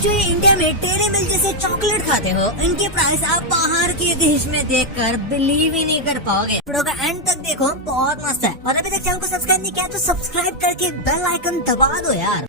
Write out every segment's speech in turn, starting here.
जो ये इंडिया में डेयरी मिल्क जैसे चॉकलेट खाते हो, इनके प्राइस आप बाहर की डिश में देखकर बिलीव ही नहीं कर पाओगे। वीडियो का एंड तक देखो, बहुत मस्त है। और अभी तक चैनल को सब्सक्राइब नहीं किया तो सब्सक्राइब करके बेल आइकन दबा दो यार।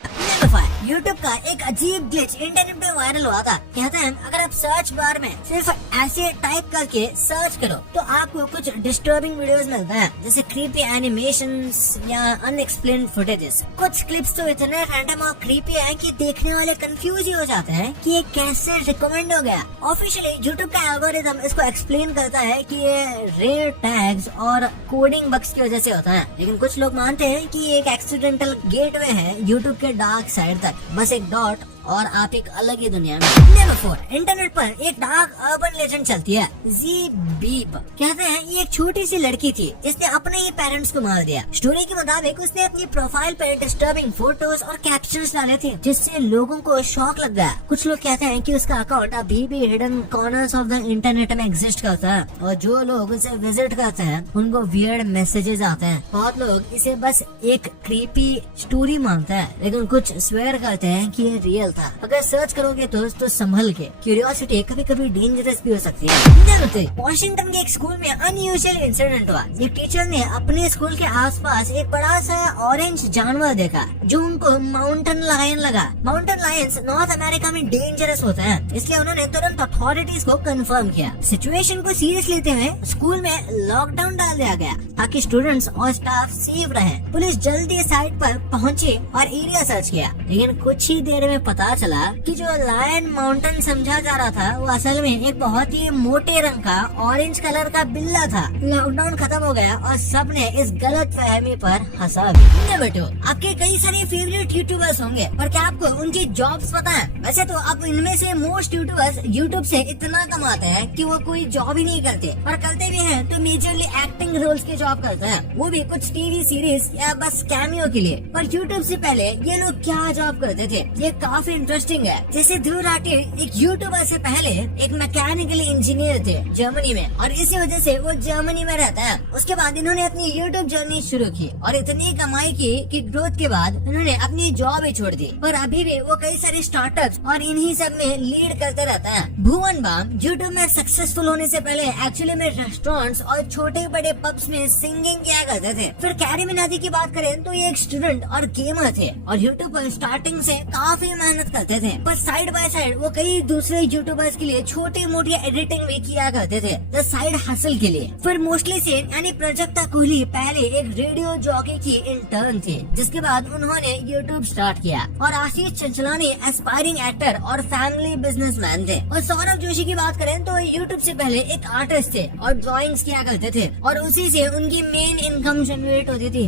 यूट्यूब का एक अजीब ग्लिच इंटरनेट पे वायरल हुआ था। कहते हैं अगर आप सर्च बार में सिर्फ ऐसे टाइप करके सर्च करो तो आपको कुछ डिस्टर्बिंग वीडियोस मिलते हैं, जैसे क्रीपी एनिमेशंस या अनएक्सप्लेन्ड फुटेजेस। कुछ क्लिप्स तो इतने रैंडम और क्रीपी हैं कि देखने वाले कंफ्यूज ही हो जाते हैं कि ये कैसे रिकमेंड हो गया। ऑफिशियली यूट्यूब का एल्गोरिथम इसको एक्सप्लेन करता है कि ये रेयर टैग्स और कोडिंग बग्स की वजह से होता है, लेकिन कुछ लोग मानते हैं कि ये एक एक्सीडेंटल गेटवे है यूट्यूब के डार्क साइड तक। बस एक डॉट और आप एक अलग ही दुनिया में। नंबर 4, इंटरनेट पर एक डार्क अर्बन लेजेंड चलती है, जी बीब। कहते हैं ये एक छोटी सी लड़की थी जिसने अपने ही पेरेंट्स को मार दिया। स्टोरी के मुताबिक उसने अपनी प्रोफाइल पर डिस्टर्बिंग फोटोज और कैप्शंस डाले थे, जिससे लोगों को शॉक लग गया। कुछ लोग कहते हैं कि उसका अकाउंट अभी भी hidden corners of the internet में एग्जिस्ट करता है और जो लोग उसे विजिट करते हैं उनको वियर्ड मैसेजेस आते हैं। बहुत लोग इसे बस एक क्रीपी स्टोरी मानते हैं, लेकिन कुछ स्वेयर करते हैं कि ये रियल था। अगर सर्च करोगे तो संभल के। क्यूरियोसिटी कभी कभी डेंजरस भी हो सकती है। वॉशिंगटन के एक स्कूल में अनयूजुअल इंसिडेंट हुआ। एक टीचर ने अपने स्कूल के आसपास एक बड़ा सा ऑरेंज जानवर देखा जो उनको माउंटेन लायन लगा। माउंटेन लायंस नॉर्थ अमेरिका में डेंजरस होते हैं, इसलिए उन्होंने तुरंत अथॉरिटीज को कंफर्म किया। सिचुएशन को सीरियस लेते हुए स्कूल में लॉकडाउन डाल दिया गया ताकि स्टूडेंट्स और स्टाफ सेफ रहे। पुलिस जल्दी साइट पर पहुंची और एरिया सर्च किया, लेकिन कुछ ही देर में पता चला कि जो लायन माउंटेन समझा जा रहा था वो असल में एक बहुत ही मोटे रंग का ऑरेंज कलर का बिल्ला था। लॉकडाउन खत्म हो गया और सबने इस गलत फहमी पर हंसा भी। बेटो, आपके कई सारे फेवरेट यूट्यूबर्स होंगे, पर क्या आपको उनकी जॉब्स पता है? वैसे तो अब इनमें से मोस्ट यूट्यूबर्स यूट्यूब से इतना कमाते हैं कि वो कोई जॉब ही नहीं करते, और करते भी हैं तो मेजरली एक्टिंग रोल्स की जॉब करते हैं, वो भी कुछ टीवी सीरीज या बस कैमियो के लिए। पर यूट्यूब से पहले ये लोग क्या जॉब करते थे ये काफी इंटरेस्टिंग है। जैसे ध्रुव राठी एक यूट्यूबर से पहले एक मैकेनिकल इंजीनियर थे जर्मनी में, और इसी वजह से वो जर्मनी में रहता है। उसके बाद इन्होंने अपनी यूट्यूब जर्नी शुरू की और इतनी कमाई की कि ग्रोथ के बाद उन्होंने अपनी जॉब ही छोड़ दी, पर अभी भी वो कई सारे स्टार्टअप्स और इन्हीं सब में लीड करते रहता है। भुवन बाम यूट्यूब में सक्सेसफुल होने से पहले एक्चुअली में रेस्टोरेंट्स और छोटे बड़े पब्स में सिंगिंग किया करते थे। फिर कैरी मिनाटी की बात करें तो ये एक स्टूडेंट और गेमर थे और यूट्यूब पर स्टार्टिंग से काफी मेहनत करते थे, पर साइड बाय साइड वो कई दूसरे यूट्यूबर्स के लिए छोटी मोटी एडिटिंग भी किया करते थे, द साइड हसल के लिए। फिर मोस्टली से यानी प्राजक्ता कोहली पहले एक रेडियो जॉकी की इंटर्न थे, जिसके बाद उन्होंने यूट्यूब स्टार्ट किया। और आशीष चंचलानी एस्पायरिंग एक्टर और फैमिली बिजनेसमैन थे। और सौरभ जोशी की बात करें तो यूट्यूब से पहले एक आर्टिस्ट थे और ड्राइंग्स किया करते थे, और उसी से उनकी मेन इनकम जनरेट होती थी।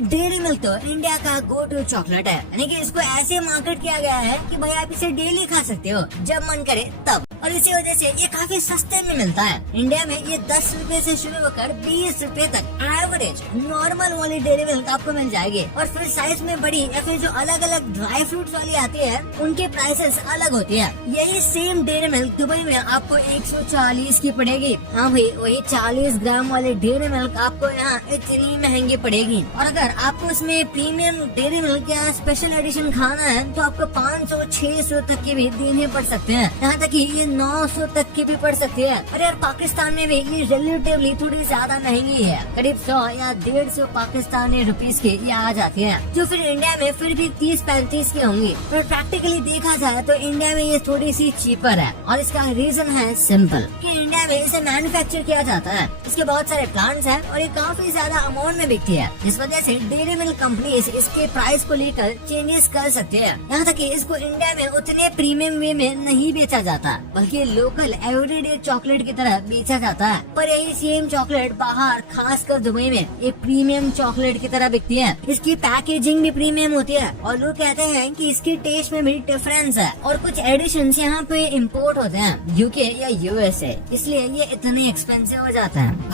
डेयरी मिल्क तो इंडिया का गो टू चॉकलेट है, यानी कि इसको ऐसे मार्केट किया गया है कि भाई आप इसे डेली खा सकते हो जब मन करे तब, और इसी वजह से ये काफी सस्ते में मिलता है। इंडिया में ये 10 रुपए से शुरू होकर 20 रुपए तक एवरेज नॉर्मल वाली डेयरी मिल्क आपको मिल जाएगी। और फिर साइज में बड़ी या फिर जो अलग अलग ड्राई फ्रूट्स वाली आती है उनके प्राइसेस अलग होती है। यही सेम डेयरी मिल्क दुबई में आपको 140 की पड़ेगी। हाँ भाई, वही 40 ग्राम वाली डेयरी मिल्क आपको यहाँ इतनी महंगी पड़ेगी। और अगर आपको इसमें प्रीमियम डेयरी मिल्क या स्पेशल एडिशन खाना है तो आपको 500-600 तक के भी देने पड़ सकते हैं, यहाँ तक कि ये 900 तक की भी पड़ सकती है। और यार पाकिस्तान में भी ये रिलेटिवली थोड़ी ज्यादा महंगी है, करीब 100 या 150 पाकिस्तानी रुपीस की ये आ जाती है, जो फिर इंडिया में फिर भी 30-35 की होंगी। पर प्रैक्टिकली देखा जाए तो इंडिया में ये थोड़ी सी चीपर है, और इसका रीजन है सिंपल कि इंडिया में इसे मैन्युफैक्चर किया जाता है, इसके बहुत सारे प्लांट्स हैं और ये काफी ज्यादा अमाउंट में बिकती है, जिस वजह से डेयरी मिल्क कंपनीज इसके प्राइस को लेकर चेंजेस कर सकते हैं। यहाँ तक कि इसको इंडिया में उतने प्रीमियम वे में नहीं बेचा जाता, बल्कि लोकल एवरीडे चॉकलेट की तरह बेचा जाता है। पर यही सेम चॉकलेट बाहर खासकर दुबई में एक प्रीमियम चॉकलेट की तरह बिकती है। इसकी पैकेजिंग भी प्रीमियम होती है और लोग कहते हैं कि इसके टेस्ट में भी डिफरेंस है, और कुछ एडिशंस यहाँ पे इम्पोर्ट होते हैं यूके या यूएसए, इसलिए ये इतने एक्सपेंसिव हो जाता है।